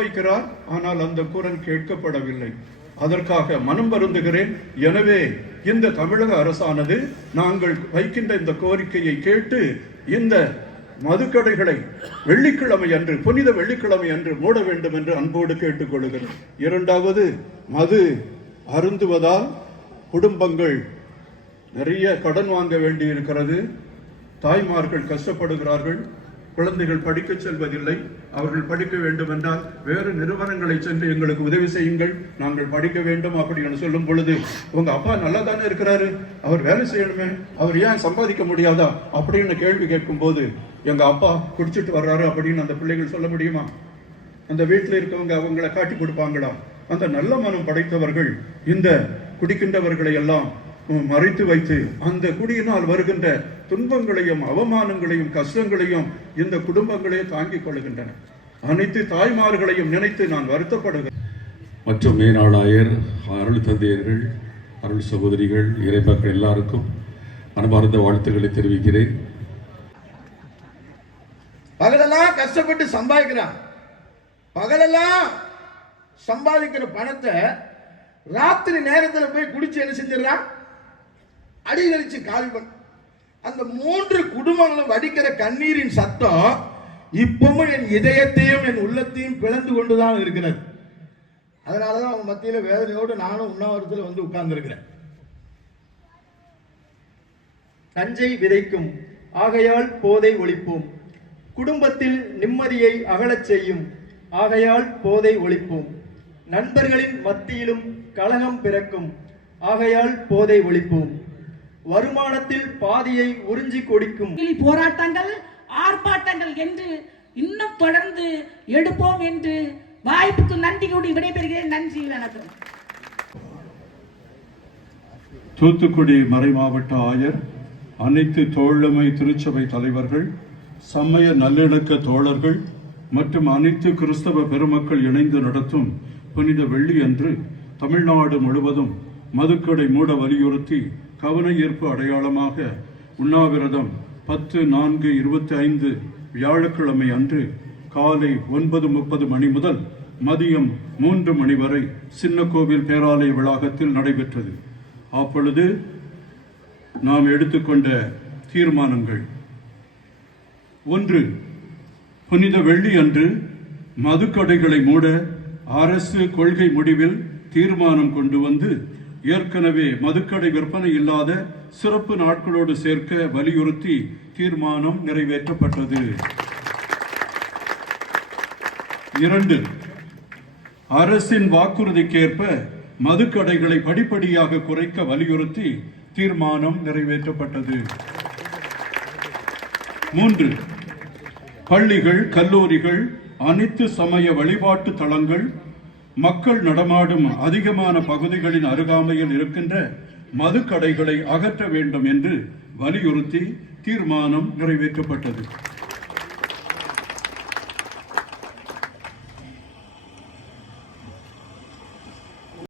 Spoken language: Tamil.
வைக்கிறார். ஆனால் அந்த குரல் கேட்கப்படவில்லை. அதற்காக மனம் வருந்துகிறேன். எனவே இந்த தமிழக அரசானது நாங்கள் வைக்கின்ற இந்த கோரிக்கையை கேட்டு இந்த மதுக்கடைகளை வெள்ளிக்கிழமை அன்று, புனித வெள்ளிக்கிழமை அன்று மூட வேண்டும் என்று அன்போடு கேட்டுக்கொள்கிறேன். இரண்டாவது, மது அருந்துவதால் குடும்பங்கள் நிறைய கடன் வாங்க வேண்டி இருக்கிறது. தாய்மார்கள் கஷ்டப்படுகிறார்கள். குழந்தைகள் படிக்க செல்வதில்லை. அவர்கள் படிக்க வேண்டும் என்றால் வேறு நிறுவனங்களை சென்று எங்களுக்கு உதவி செய்யுங்கள், நாங்கள் படிக்க வேண்டும் அப்படின்னு சொல்லும் பொழுது, உங்க அப்பா நல்லா தானே இருக்கிறாரு, அவர் வேலை செய்யணுமே, அவர் ஏன் சம்பாதிக்க முடியாதா அப்படின்னு கேள்வி கேட்கும் போது, எங்க அப்பா குடிச்சிட்டு வர்றாரு அப்படின்னு அந்த பிள்ளைகள் சொல்ல முடியுமா? அந்த வீட்டில் இருக்கவங்க அவங்களை காட்டி கொடுப்பாங்களா? அந்த நல்ல மனம் படைத்தவர்கள் இந்த குடிக்கின்றவர்களை எல்லாம் மறைத்து வைத்து அந்த குடியினால் வருகின்ற துன்பங்களையும் அவமானங்களையும் கஷ்டங்களையும் இந்த குடும்பங்களே தாங்கிக் கொள்கின்றன. அனைத்து தாய்மார்களையும் நினைத்து நான் வருத்தப்படுகிறேன். மற்றும் மேனாளாயர், அருள் தந்தையர்கள், அருள் சகோதரிகள், இறைமக்கள் எல்லாருக்கும் அன்பார்ந்த வாழ்த்துக்களை தெரிவிக்கிறேன். பகலெல்லாம் கஷ்டப்பட்டு சம்பாதிக்கிறான். பகலெல்லாம் சம்பாதிக்கிற பணத்தை ராத்திரி நேரத்தில் போய் குடிச்சு என்ன செஞ்சிடறான்? அடிகழிச்சு கால்வன். அந்த 3 குடும்பங்களும் வடிக்கிற கண்ணீரின் சத்தம் இப்பவும் என் இதயத்தையும் என் உள்ளத்தையும் பிளந்து கொண்டுதான் இருக்கிறது. அதனாலதான் அவங்க மத்தியில வேதனையோடு நானும் உண்ணாவிரத்தில் வந்து உட்கார்ந்து இருக்கிறேன். நஞ்சை விதைக்கும், ஆகையால் போதை ஒழிப்போம். குடும்பத்தில் நிம்மதியை அகலச் செய்யும், ஆகையால் போதை ஒழிப்போம். நண்பர்களின் மத்தியிலும் கலகம் பிறக்கும், ஆகையால் போதை ஒழிப்போம். வருமானத்தில் பாதியை உறிஞ்சி கொடுக்கும். போராட்டங்கள், ஆர்ப்பாட்டங்கள் என்று இன்னும் தொடர்ந்து எடுப்போம் என்று வாய்ப்புக்கு நன்றி கூடி விடைபெறுகிறேன். நன்றி, வணக்கம். தூத்துக்குடி மறைமாவட்ட ஆயர், அனைத்து தோழமை திருச்சபை தலைவர்கள், சமய நல்லிணக்க தோழர்கள் மற்றும் அனைத்து கிறிஸ்தவ பெருமக்கள் இணைந்து நடத்தும் புனித வெள்ளி அன்று தமிழ்நாடு முழுவதும் மதுக்கடை மூட வலியுறுத்தி கவன ஈர்ப்பு அடையாளமாக உண்ணாவிரதம் 10/4/25 வியாழக்கிழமை அன்று காலை 9:30 மணி முதல் மதியம் 3 மணி வரை சின்னக்கோவில் பேராலய வளாகத்தில் நடைபெற்றது. அப்பொழுது நாம் எடுத்துக்கொண்ட தீர்மானங்கள்: 1. புனித வெள்ளி அன்று மதுக்கடைகளை மூட அரசு கொள்கை முடிவில் தீர்மானம் கொண்டு வந்து ஏற்கனவே மதுக்கடை விற்பனை இல்லாத சிறப்பு நாட்களோடு சேர்க்க வலியுறுத்தி தீர்மானம் நிறைவேற்றப்பட்டது. 2. அரசின் வாக்குறுதிக்கேற்ப மதுக்கடைகளை படிப்படியாக குறைக்க வலியுறுத்தி தீர்மானம் நிறைவேற்றப்பட்டது. 3. பள்ளிகள், கல்லூரிகள், அனைத்து சமய வழிபாட்டு தலங்கள், மக்கள் நடமாடும் அதிகமான பகுதிகளின் அருகாமையில் இருக்கின்ற மதுக்கடைகளை அகற்ற வேண்டும் என்று வலியுறுத்தி தீர்மானம் நிறைவேற்றப்பட்டது.